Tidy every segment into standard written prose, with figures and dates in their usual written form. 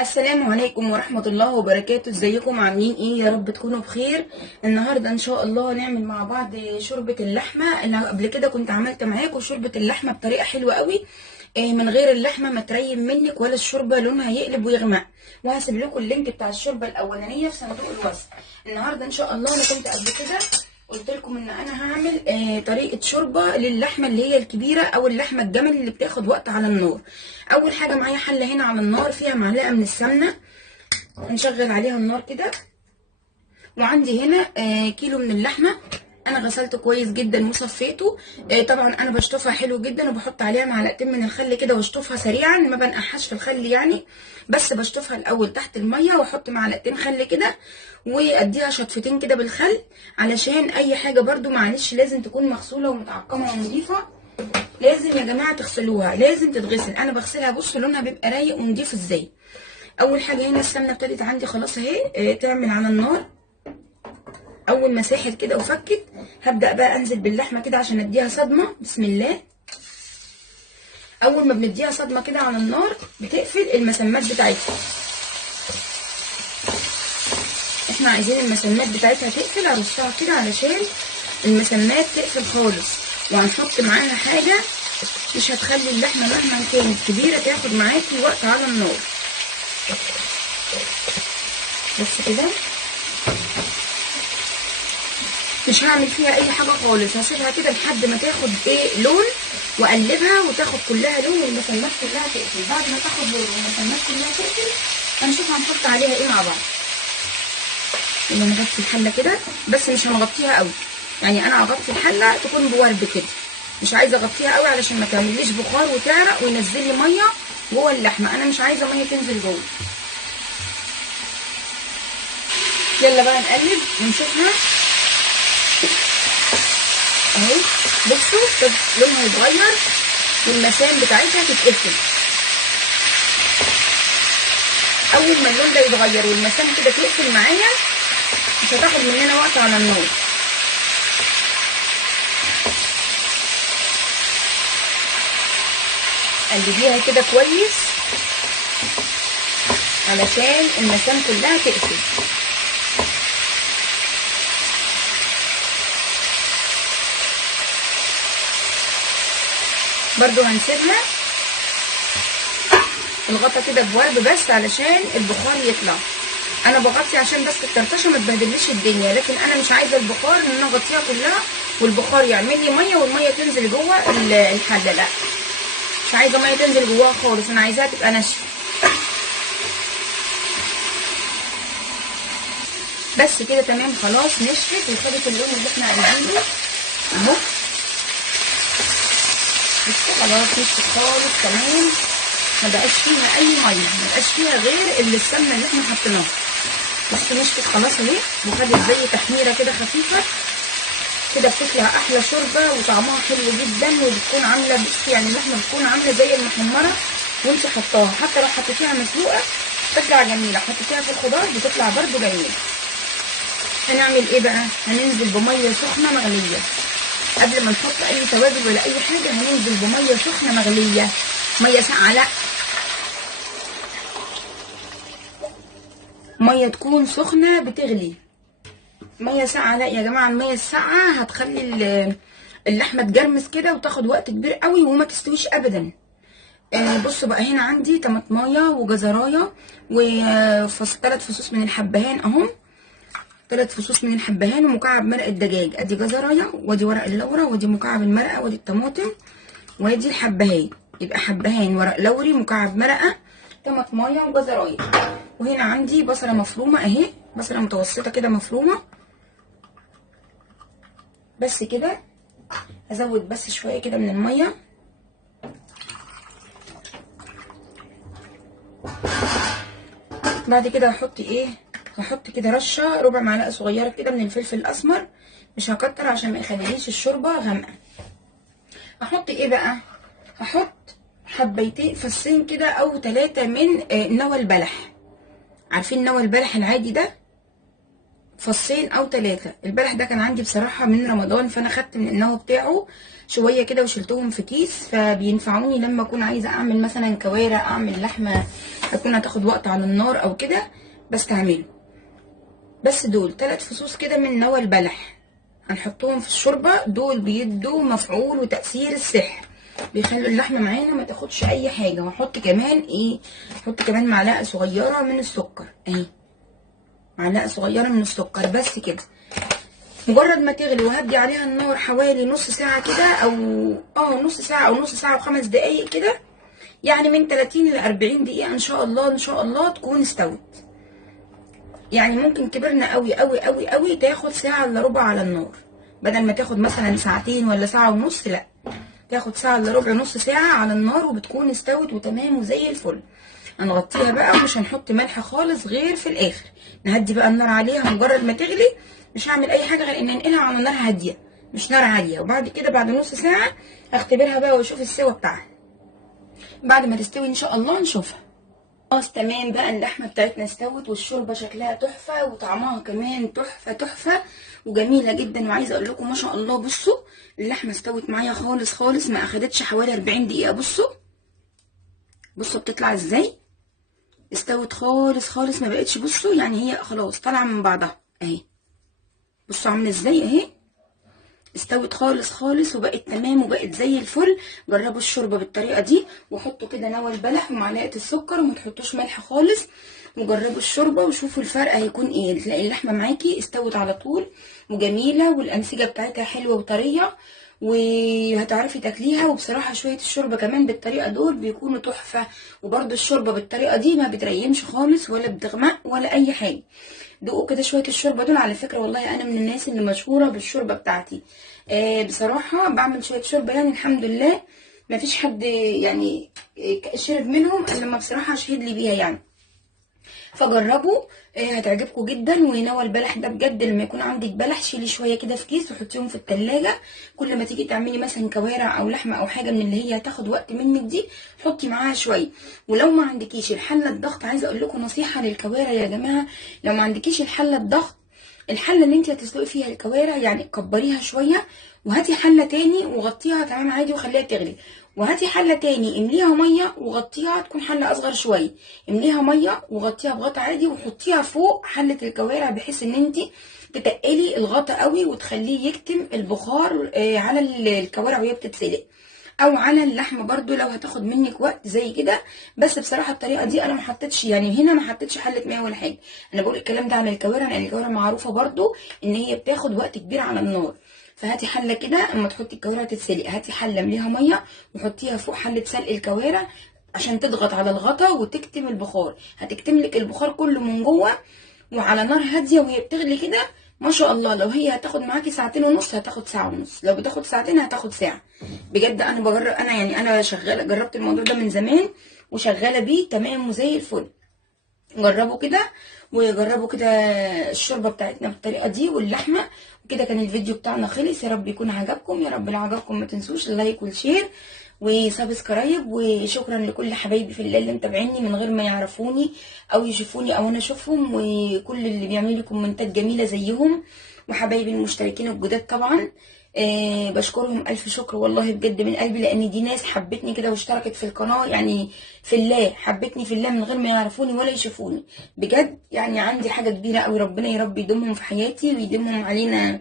السلام عليكم ورحمة الله وبركاته. ازيكم عاملين ايه؟ يا رب تكونوا بخير. النهاردة ان شاء الله نعمل مع بعض شوربة اللحمة. انا قبل كده كنت عملت معاكم شوربة اللحمة بطريقة حلوة قوي، من غير اللحمة ما تريم منك ولا الشوربة لونها يقلب ويغمق. وهسيب لكم اللينك بتاع الشوربة الاولانية في صندوق الوصف. النهاردة ان شاء الله انا كنت قبل كده قلت لكم ان انا هعمل طريقه شوربه للحمه اللي هي الكبيره او اللحمه الجمل اللي بتاخد وقت على النار. اول حاجه معايا حله هنا على النار فيها معلقه من السمنه، نشغل عليها النار كده. وعندي هنا كيلو من اللحمه، انا غسلته كويس جدا وصفيته. طبعا انا بشطفها حلو جدا وبحط عليها معلقتين من الخل كده واشطفها سريعا، ما بنقحش في الخل يعني، بس بشطفها الاول تحت الميه واحط معلقتين خل كده واديها شطفتين كده بالخل، علشان اي حاجه برده معلش لازم تكون مغسوله ومتعقمه ونضيفه. لازم يا جماعه تغسلوها، لازم تتغسل. انا بغسلها بصوا لونها بيبقى رايق ونضيف ازاي. اول حاجه هنا السمنه ابتدت عندي خلاص اهي تعمل على النار. اول ما ساحت كده وفكت هبدا بقى انزل باللحمه كده عشان اديها صدمه. بسم الله. اول ما بنديها صدمه كده على النار بتقفل المسامات بتاعتها. احنا عايزين المسامات بتاعتها تقفل، ارصها كده علشان المسامات تقفل خالص. وهنحط معاها حاجه مش هتخلي اللحمه مهما كانت كبيره تاخد معاكي وقت على النار. بس كده مش هعمل فيها اي حاجه خالص، هسيبها كده لحد ما تاخد لون، واقلبها وتاخد كلها لون والمسامات كلها تقفل. بعد ما تاخد لون والمسامات كلها تقفل هنشوف هنحط عليها ايه مع بعض. يلا نغطي الحله كده، بس مش هنغطيها قوي، يعني انا هغطي الحله تكون بورد كده، مش عايزه اغطيها قوي علشان ما تعمليش بخار وتعرق وينزل لي ميه جوه اللحمه. انا مش عايزه ميه تنزل جوه. يلا بقى نقلب ونشوفها اهي. بصوا لونها يتغير والمسام بتاعتها تتقفل. اول ما اللون ده يتغير والمسام كده تقفل معايا مش هتاخد مننا وقت على النار. قلبيها كده كويس علشان المسام كلها تقفل. برضو هنسيبها الغطا كده بورد بس علشان البخار يطلع. انا بغطي عشان بس الطرطشه ما تبهدليش الدنيا، لكن انا مش عايزه البخار ان انا اغطيها كلها والبخار يعمل لي ميه والميه تنزل جوه الحله. لا، مش عايزه ميه تنزل جواها خالص، انا عايزاها تبقى ناشفه. بس كده تمام خلاص نشفت وخدت اللون اللي احنا عايزينه اهو. بصوا خلاص نشفت خالص تمام، ما بقاش فيها اي ميه، ما بقاش فيها غير السمنه اللي احنا حطيناها. بس نشفت خلاص اهي وخدت زي تحميره كده خفيفه كده، بتطلع احلى شوربه وطعمها حلو جدا وبتكون عامله بصي يعني اللحمه بتكون عامله زي المحمره وانت حطاها. حتى لو حطيتيها مسلوقه بتطلع جميله، حطيتيها في الخضار بتطلع برده جميله. هنعمل ايه بقى؟ هننزل بميه سخنه مغليه قبل ما نحط اي توابل ولا اي حاجه. هننزل بميه سخنه مغليه، ميه ساقعه لا، ميه تكون سخنه بتغلي. ميه ساقعه لا يا جماعه، الميه الساقعه هتخلي اللحمه تجرمس كده وتاخد وقت كبير قوي وما تستويش ابدا. بصوا بقى هنا عندي طماطمايه وجزرايه و3 فصوص من الحبهان اهم، 3 فصوص من الحبهان ومكعب مرق الدجاج. ادي جزرايه وادي ورق اللورا وادي مكعب المرقه وادي الطماطم وادي الحبهان. يبقى حبهان ورق لوري مكعب مرقه طماطمايه وجزرايه. وهنا عندي بصله مفرومه اهي، بصله متوسطه كده مفرومه. بس كده هزود بس شويه كده من الميه. بعد كده هحط هحط كده رشه ربع معلقه صغيره كده من الفلفل الاسمر، مش هكتر عشان ما يخليليش الشوربه غامقه. هحط ايه بقى؟ هحط حبيتين فصين كده او 3 من نوى البلح. عارفين نوى البلح العادي ده؟ فصين او 3. البلح ده كان عندي بصراحه من رمضان، فانا خدت من النوى بتاعه شويه كده وشلتهم في كيس، فبينفعوني لما اكون عايزه اعمل مثلا كوارع، اعمل لحمه هتكون هتاخد وقت على النار او كده بستعمله. بس دول 3 فصوص كده من نوى البلح هنحطهم في الشوربه، دول بيدوا مفعول وتاثير السحر، بيخلوا اللحمه معانا ما تاخدش اي حاجه. وهحط كمان ايه، هحط كمان معلقه صغيره من السكر اهي، معلقه صغيره من السكر بس كده. مجرد ما تغلي وهدي عليها النار حوالي نص ساعه كده، او نص ساعه او نص ساعه و5 دقايق كده، يعني من 30 ل 40 دقيقه ان شاء الله ان شاء الله تكون استوت. يعني ممكن كبرنا قوي قوي قوي قوي تاخد ساعه الا ربع على النار، بدل ما تاخد مثلا ساعتين ولا ساعه ونص، لا تاخد ساعه الا ربع، نص ساعه على النار وبتكون استوت وتمام وزي الفل. هنغطيها بقى ومش هنحط ملح خالص غير في الاخر. نهدي بقى النار عليها، مجرد ما تغلي مش هعمل اي حاجه غير ان انقلها على نار هاديه مش نار عاليه. وبعد كده بعد نص ساعه هختبرها بقى واشوف السوا بتاعها. بعد ما تستوي ان شاء الله نشوفها. خلاص تمام بقى، اللحمه بتاعتنا استوت والشوربه شكلها تحفه وطعمها كمان تحفه تحفه وجميله جدا. وعايزه اقول لكم ما شاء الله، بصوا اللحمه استوت معايا خالص خالص، ما اخدتش حوالي 40 دقيقه. بصوا بتطلع ازاي، استوت خالص خالص ما بقتش. بصوا يعني هي خلاص طالعه من بعضها اهي، بصوا عامله ازاي اهي، استوت خالص خالص وبقت تمام وبقت زي الفل. جربوا الشوربه بالطريقه دي، وحطوا كده نوى البلح ومعلقه السكر وما تحطوش ملح خالص، وجربوا الشوربه وشوفوا الفرق هيكون ايه. تلاقي اللحمه معاكي استوت على طول وجميله، والانسجه بتاعتها حلوه وطريه وهتعرفي تاكليها. وبصراحه شويه الشوربه كمان بالطريقه دول بيكونوا تحفه. وبرده الشوربه بالطريقه دي ما بتريمش خالص ولا بتغمق ولا اي حاجه. دوقوا كده شويه الشوربه دول، على فكره والله انا من الناس اللي مشهوره بالشوربه بتاعتي. بصراحه بعمل شويه شوربه يعني الحمد لله ما فيش حد يعني شرب منهم الا لما بصراحه اشهد لي بيها يعني. فجربوا هتعجبكم جدا. ونوى البلح ده بجد لما يكون عندك بلح شيلي شويه كده في كيس وحطيهم في التلاجة، كل ما تيجي تعملي مثلا كوارع او لحمه او حاجه من اللي هي هتاخد وقت منك دي حطي معاها شويه. ولو ما عندكيش الحله الضغط، عايزه اقول لكم نصيحه للكوارع يا جماعه، لو ما عندكيش الحله الضغط، الحله اللي انت هتسلقي فيها الكوارع يعني كبريها شويه وهاتي حله تاني وغطيها تمام عادي وخليها تغلي، وهاتي حله تاني امليها ميه وغطيها، تكون حله اصغر شويه، امليها ميه وغطيها بغطا عادي وحطيها فوق حله الكوارع، بحيث ان انت تتقلي الغطا قوي وتخليه يكتم البخار على الكوارع وهي بتتسلق، او على اللحمه برده لو هتاخد منك وقت زي كده. بس بصراحه الطريقه دي انا ما حطيتش يعني هنا ما حطيتش حله ميه ولا حاجه، انا بقول الكلام ده على الكوارع لان الكوارع معروفه برده ان هي بتاخد وقت كبير على النار. فهاتي حله كده اما تحطي الكوارع تتسلق، هاتي حله مليها ميه وحطيها فوق حله سلق الكوارع عشان تضغط على الغطا وتكتم البخار، هتكتم لك البخار كله من جوه وعلى نار هاديه وهي بتغلي كده. ما شاء الله لو هي هتاخد معاكي ساعتين ونص هتاخد ساعه ونص، لو بتاخد ساعتين هتاخد ساعه. بجد انا بجرب، انا يعني انا شغاله جربت الموضوع ده من زمان وشغاله بيه تمام وزي الفل. جربوا كده وجربوا كده الشوربه بتاعتنا بالطريقه دي واللحمه. وكده كان الفيديو بتاعنا خلص، يا رب يكون عجبكم، يا رب لو عجبكم ما تنسوش اللايك والشير وسبسكرايب. وشكرا لكل حبايبي في الله اللي متابعيني من غير ما يعرفوني او يشوفوني او انا اشوفهم، وكل اللي بيعملوا لي كومنتات جميله زيهم، وحبايبي المشتركين الجداد طبعا بشكرهم الف شكر والله بجد من قلبي، لان دي ناس حبتني كده واشتركت في القناه يعني في الله، حبتني في الله من غير ما يعرفوني ولا يشوفوني. بجد يعني عندي حاجه كبيره قوي، ربنا يا رب يديمهم في حياتي ويديمهم علينا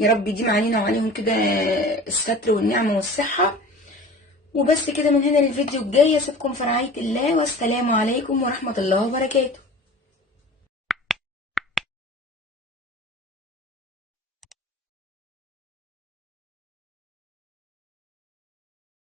يا رب، يديم علينا وعليهم كده الستر والنعمه والصحه. وبس كده، من هنا للفيديو الجاي اسيبكم في رعايه الله، والسلام عليكم ورحمه الله وبركاته.